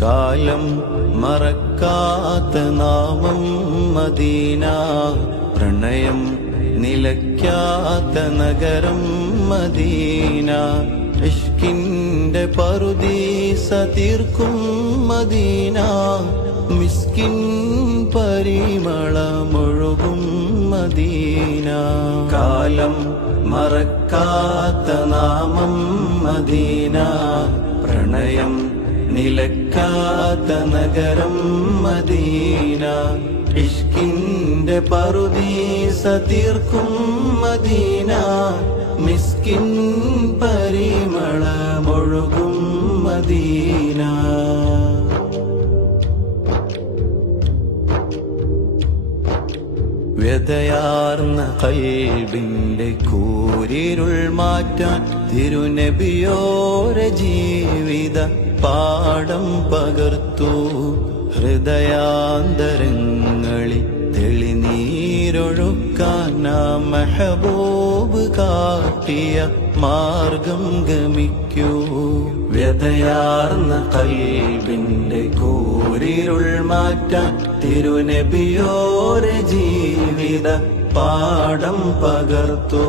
കാലം മറക്കാത്ത നാമം മദീന, പ്രണയം നിലയ്ക്കാത്ത നഗരം മദീന. ഇഷ്കിന്റെ പറുദീസ തീർക്കും മദീന, മിസ്കിൻ പരിമളമൊഴുകും മദീന. കാലം മറക്കാത്ത നാമം മദീന, പ്രണയം നിലയ്ക്കാത്ത നഗരം മദീന. ഇഷ്കിന്റെ പറുദീസ തീർക്കും മദീന, മിസ്കിൻ പരിമളമൊഴുകും മദീന. വ്യതയാർന്ന ഖൽബിന്റെ കൂരിരുൾ മാറ്റാൻ തിരുനബിയോരെ ജീവിത പാഠം പകർത്തു. ഹൃദയാന്തരങ്ങളിൽ തെളിനീരൊഴുക്കാൻ ആ മെഹബൂബ് കാട്ടിയ മാർഗം ഗമിക്കൂ. വ്യതയാർന്ന ഖൽബിന്റെ കൂരിരുൾ മാറ്റാൻ തിരുനബിയോരെ ജീവിത പാഠം പകർത്തു.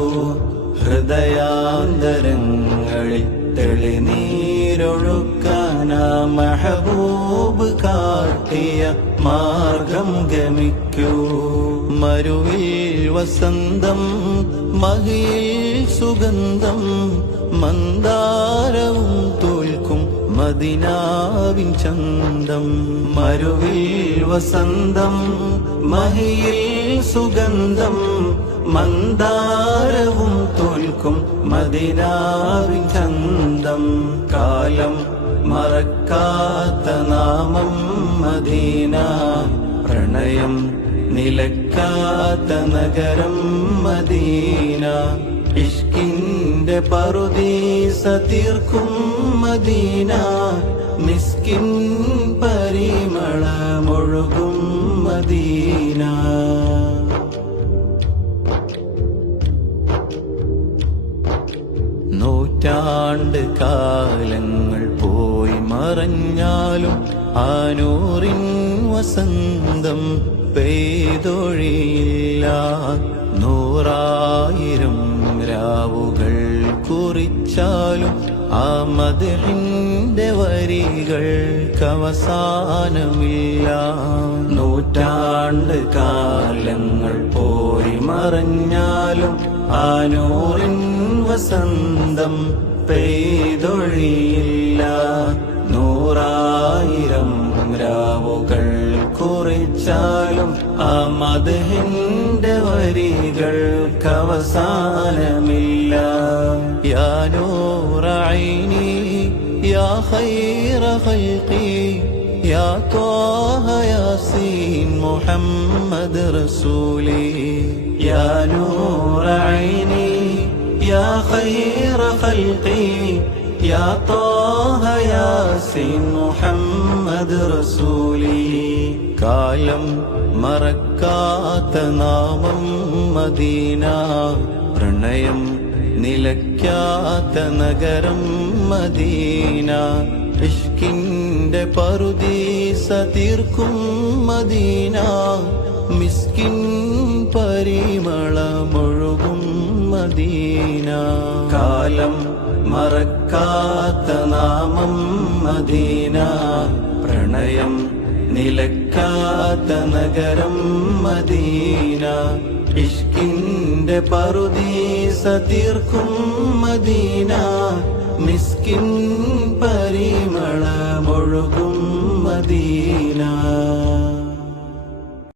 ഹൃദയാന്തരങ്ങളിൽ തെളിനീരൊഴുക്കാൻ ആ മെഹബൂബ് കാട്ടിയ മാർഗം ഗമിക്കൂ. മരുവിൽ വസന്തം, മഹിയിൽ സുഗന്ധം, മന്ദാരവും തോൽക്കും മദീനാവിൻ ചന്തം. മരുവിൽ വസന്തം, മഹിയിൽ സുഗന്ധം, മന്ദാരവും തോൽക്കും മദീനാവിൻ ചന്തം. കാലം മറക്കാത്ത നാമം മദീന, പ്രണയം നിലയ്ക്കാത്ത നഗരം മദീന. ഇഷ്കിന്റെ പറുദീസ തീർക്കും മദീന, മിസ്കിൻ പരിമളമൊഴുകും മദീന. നൂറ്റാണ്ട് കാലങ്ങൾ പോയി മറഞ്ഞാലും ആ നൂറിൻ വസന്തം പെയ്തൊഴിയില്ല. നൂറായിരം രാവുകൾ കുറിച്ചാലും ആ മദ്ഹിന്റെ വരികൾക്കവസാനമില്ല. നൂറ്റാണ്ട് കാലങ്ങൾ പോയി മറഞ്ഞാലും ആ നൂറിൻ വസന്തം പെയ്തൊഴിയില്ല. നൂറായിരം രാവുകൾ കുറിച്ചാലും ആ മദ്ഹിന്റെ വരികൾക്കവസാനമില്ല. യാ നൂറ ഐനി യാ ഖൈറ ഖൽഖി യാ ത്വാഹ യാസീൻ മുഹമ്മദ് റസൂലി. യാ നൂറ ഐനി യാ ഖൈറ ഖൽഖി യാ ത്വാഹ യാസീൻ മുഹമ്മദ് റസൂലി. കാലം മറക്കാത്ത നാമം മദീന, പ്രണയം നിലയ്ക്കാത്ത നഗരം മദീന. ഇഷ്കിന്റെ പറുദീസ തീർക്കും മദീന, മിസ്കിൻ പരിമളമൊഴുകും മദീന. കാലം മറക്കാത്ത നാമം മദീന, പ്രണയം നിലയ്ക്കാത്ത നഗരം മദീന. ഇഷ്കിന്റെ പറുദീസ തീർക്കും മദീന, മിസ്കിൻ പരിമളമൊഴുകും മദീന.